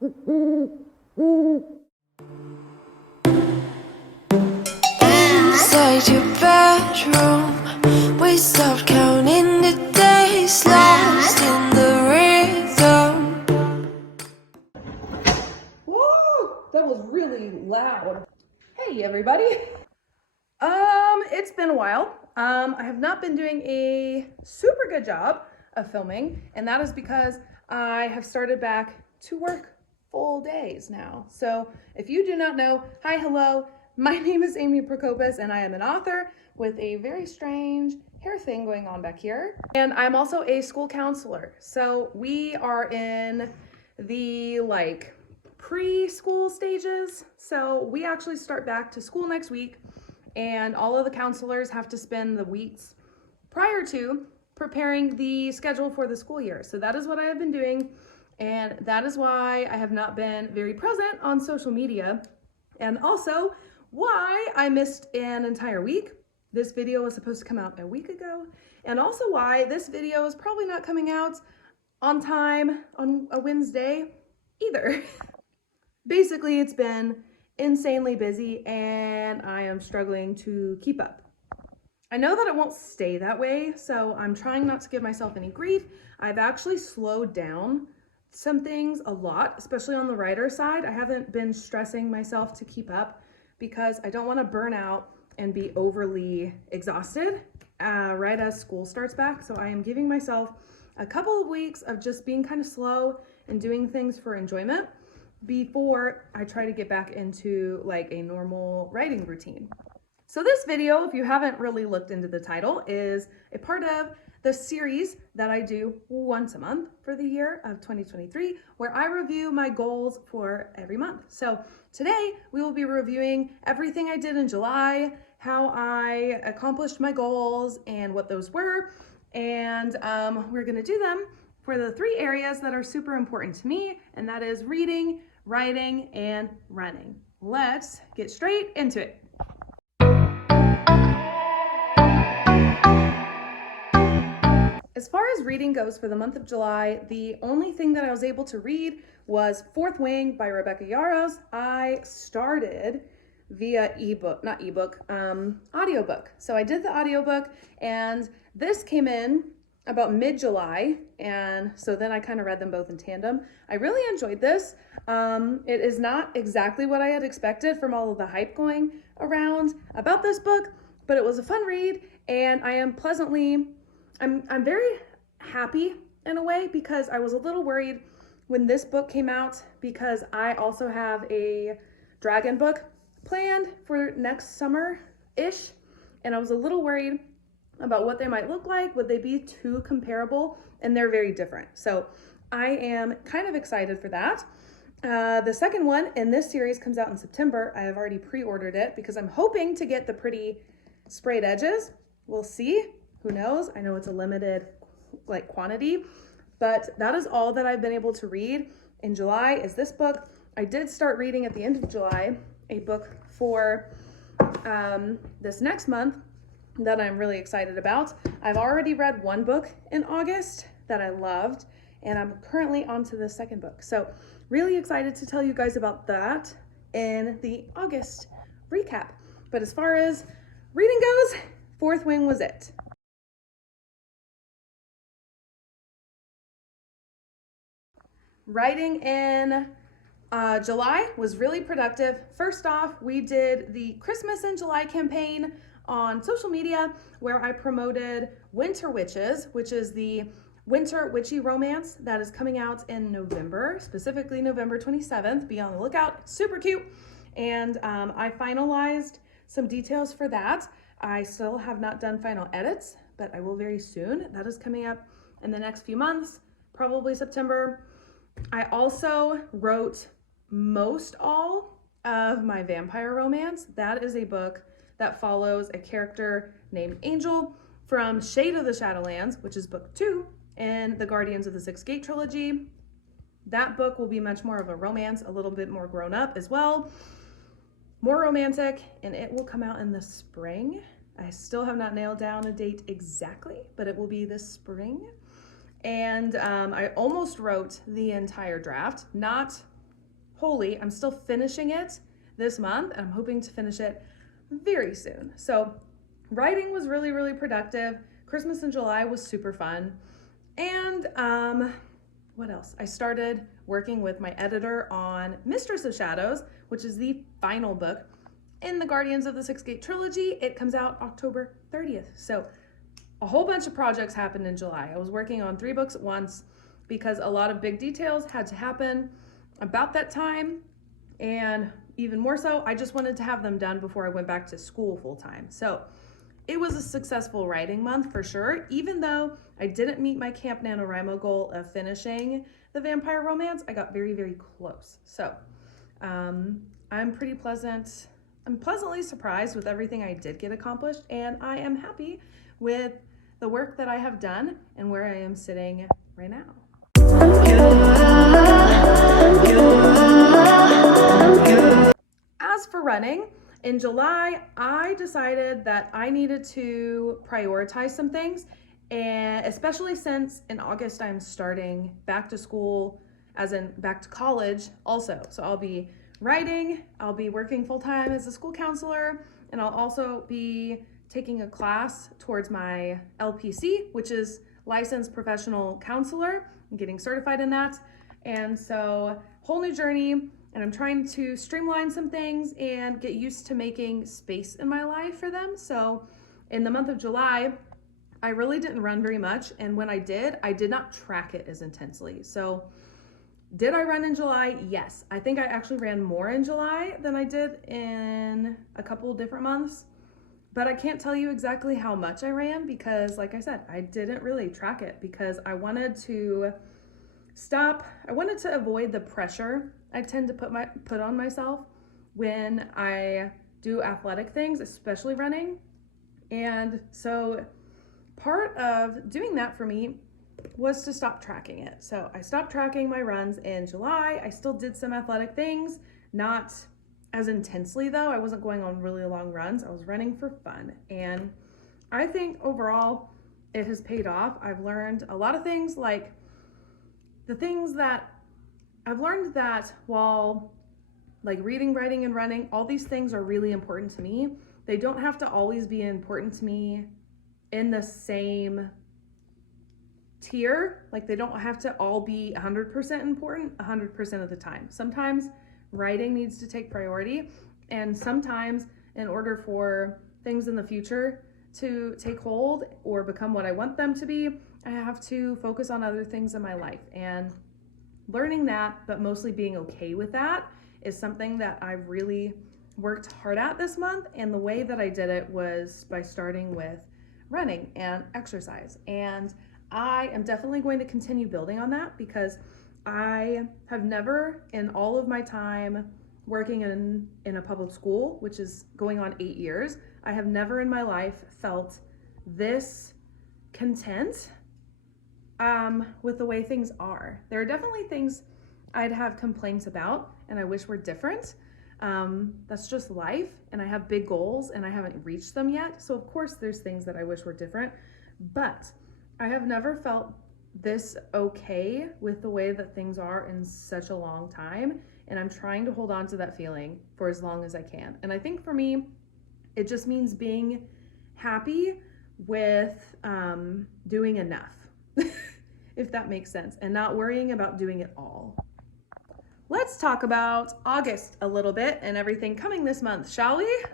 Inside your bedroom, we stopped counting the days, lost in the rhythm. Whoa, that was really loud. Hey everybody. It's been a while. I have not been doing a super good job of filming, and that is because I have started back to work full days now. So if you do not know, hi, hello, my name is Amy Prokopis, and I am an author with a very strange hair thing going on back here. And I'm also a school counselor. So we are in the preschool stages. So we actually start back to school next week, and all of the counselors have to spend the weeks prior to preparing the schedule for the school year. So that is what I have been doing, and that is why I have not been very present on social media, and also why I missed an entire week. This video was supposed to come out a week ago, and also why this video is probably not coming out on time on a Wednesday either. Basically, it's been insanely busy and I am struggling to keep up. I know that it won't stay that way, so I'm trying not to give myself any grief. I've actually slowed down some things a lot, especially on the writer side. I haven't been stressing myself to keep up because I don't want to burn out and be overly exhausted right as school starts back. So I am giving myself a couple of weeks of just being kind of slow and doing things for enjoyment before I try to get back into like a normal writing routine. So this video, if you haven't really looked into the title, is a part of the series that I do once a month for the year of 2023, where I review my goals for every month. So today we will be reviewing everything I did in July, how I accomplished my goals and what those were. And we're gonna do them for the 3 areas that are super important to me, and that is reading, writing, and running. Let's get straight into it. As far as reading goes for the month of July, the only thing that I was able to read was Fourth Wing by Rebecca Yarros. I started via audiobook. So I did the audiobook, and this came in about mid-July, and so then I kind of read them both in tandem. I really enjoyed this. It is not exactly what I had expected from all of the hype going around about this book, but it was a fun read, and I am I'm very happy in a way, because I was a little worried when this book came out, because I also have a dragon book planned for next summer-ish, and I was a little worried about what they might look like. Would they be too comparable? And they're very different. So I am kind of excited for that. The second one in this series comes out in September. I have already pre-ordered it because I'm hoping to get the pretty sprayed edges. We'll see. Who knows? I know it's a limited quantity, but that is all that I've been able to read in July is this book. I did start reading at the end of July a book for this next month that I'm really excited about. I've already read one book in August that I loved, and I'm currently on to the second book. So really excited to tell you guys about that in the August recap. But as far as reading goes, Fourth Wing was it. Writing in July was really productive. First off, we did the Christmas in July campaign on social media, where I promoted Winter Witches, which is the winter witchy romance that is coming out in November, specifically November 27th. Be on the lookout. Super cute. And I finalized some details for that. I still have not done final edits, but I will very soon. That is coming up in the next few months, probably September. I also wrote most all of my vampire romance. That is a book that follows a character named Angel from Shade of the Shadowlands, which is book 2 in the Guardians of the Sixth Gate trilogy. That book will be much more of a romance, a little bit more grown up as well, more romantic, and it will come out in the spring. I still have not nailed down a date exactly, but it will be this spring. And I almost wrote the entire draft, not Holy, I'm still finishing it this month, and I'm hoping to finish it very soon. So writing was really, really productive. Christmas in July was super fun. And what else? I started working with my editor on Mistress of Shadows, which is the final book in the Guardians of the Six Gate trilogy. It comes out October 30th. So a whole bunch of projects happened in July. I was working on 3 books at once because a lot of big details had to happen about that time. And even more so, I just wanted to have them done before I went back to school full time. So it was a successful writing month for sure, even though I didn't meet my Camp NaNoWriMo goal of finishing the vampire romance. I got very, very close. So I'm pleasantly surprised with everything I did get accomplished, and I am happy with the work that I have done and where I am sitting right now. As for running, in July, I decided that I needed to prioritize some things, and especially since in August I'm starting back to school, as in back to college also. So I'll be writing, I'll be working full-time as a school counselor, and I'll also be taking a class towards my LPC, which is Licensed Professional Counselor. I'm getting certified in that. And so whole new journey, and I'm trying to streamline some things and get used to making space in my life for them. So in the month of July, I really didn't run very much. And when I did not track it as intensely. So did I run in July? Yes. I think I actually ran more in July than I did in a couple of different months. But I can't tell you exactly how much I ran because, like I said, I didn't really track it because I wanted to avoid the pressure I tend to put on myself when I do athletic things, especially running. And so part of doing that for me was to stop tracking it. So I stopped tracking my runs in July. I still did some athletic things, not as intensely though. I wasn't going on really long runs. I was running for fun. And I think overall it has paid off. I've learned a lot of things, like the things that I've learned that while like reading, writing, and running, all these things are really important to me. They don't have to always be important to me in the same tier. Like they don't have to all be 100% important 100% of the time. Sometimes writing needs to take priority, and sometimes in order for things in the future to take hold or become what I want them to be, I have to focus on other things in my life. And learning that, but mostly being okay with that, is something that I've really worked hard at this month. And the way that I did it was by starting with running and exercise. And I am definitely going to continue building on that because I have never, in all of my time working in a public school, which is going on 8 years, I have never in my life felt this content with the way things are. There are definitely things I'd have complaints about and I wish were different. That's just life, and I have big goals and I haven't reached them yet. So of course there's things that I wish were different, but I have never felt this okay with the way that things are in such a long time. And I'm trying to hold on to that feeling for as long as I can. And I think for me, it just means being happy with doing enough, if that makes sense, and not worrying about doing it all. Let's talk about August a little bit and everything coming this month, shall we?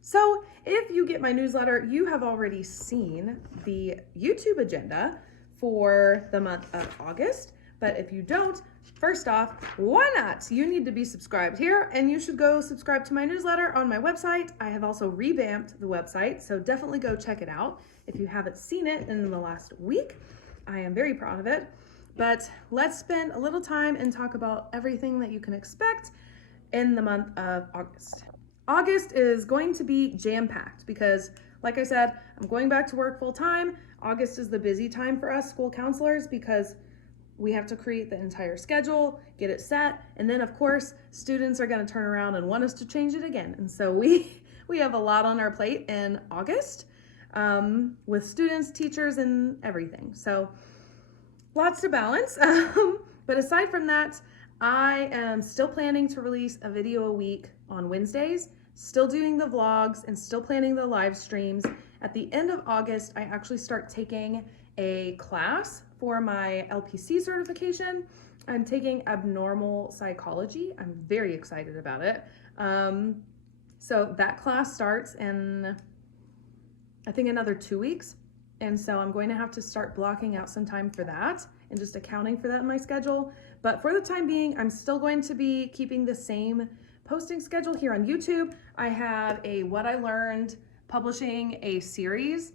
So if you get my newsletter, you have already seen the YouTube agenda for the month of August. But if you don't, first off, why not? You need to be subscribed here, and you should go subscribe to my newsletter on my website. I have also revamped the website, so definitely go check it out if you haven't seen it in the last week. I am very proud of it. But let's spend a little time and talk about everything that you can expect in the month of August. August is going to be jam-packed because, like I said, I'm going back to work full-time. August is the busy time for us school counselors because we have to create the entire schedule, get it set, and then of course students are going to turn around and want us to change it again. And so we have a lot on our plate in August with students, teachers, and everything. So lots to balance. But aside from that, I am still planning to release a video a week on Wednesdays, still doing the vlogs and still planning the live streams. At the end of August, I actually start taking a class for my LPC certification. I'm taking abnormal psychology. I'm very excited about it. So that class starts in, I think, another 2 weeks. And so I'm going to have to start blocking out some time for that and just accounting for that in my schedule. But for the time being, I'm still going to be keeping the same posting schedule here on YouTube. I have a What I Learned publishing a series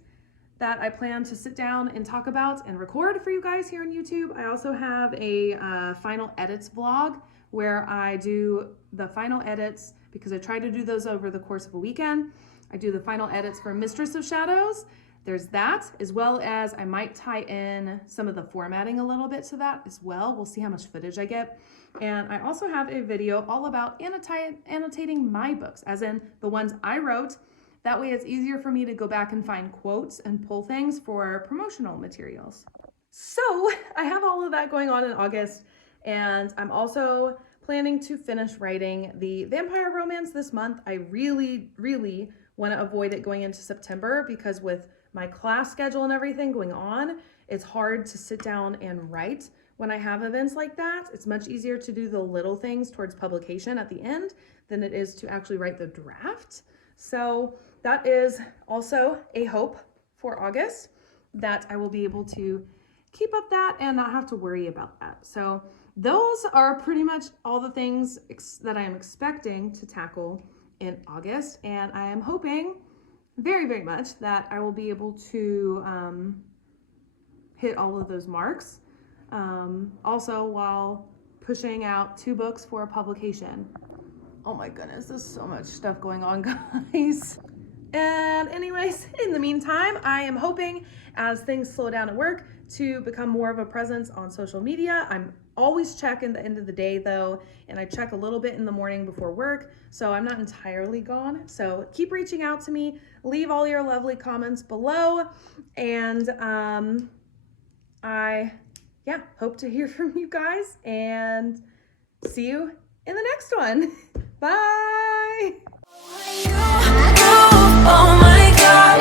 that I plan to sit down and talk about and record for you guys here on YouTube. I also have a final edits vlog where I do the final edits, because I try to do those over the course of a weekend. I do the final edits for Mistress of Shadows. There's that, as well as I might tie in some of the formatting a little bit to that as well. We'll see how much footage I get. And I also have a video all about annotating my books, as in the ones I wrote. That way it's easier for me to go back and find quotes and pull things for promotional materials. So I have all of that going on in August, and I'm also planning to finish writing the vampire romance this month. I really, really want to avoid it going into September, because with my class schedule and everything going on, it's hard to sit down and write when I have events like that. It's much easier to do the little things towards publication at the end than it is to actually write the draft. So that is also a hope for August, that I will be able to keep up that and not have to worry about that. So those are pretty much all the things that I am expecting to tackle in August. And I am hoping very, very much that I will be able to hit all of those marks. Also, while pushing out 2 books for publication. Oh my goodness, there's so much stuff going on, guys. And anyways, in the meantime, I am hoping, as things slow down at work, to become more of a presence on social media. I'm always checking the end of the day though, and I check a little bit in the morning before work, so I'm not entirely gone. So keep reaching out to me, leave all your lovely comments below, and I hope to hear from you guys, and see you in the next one. Bye! Oh my God,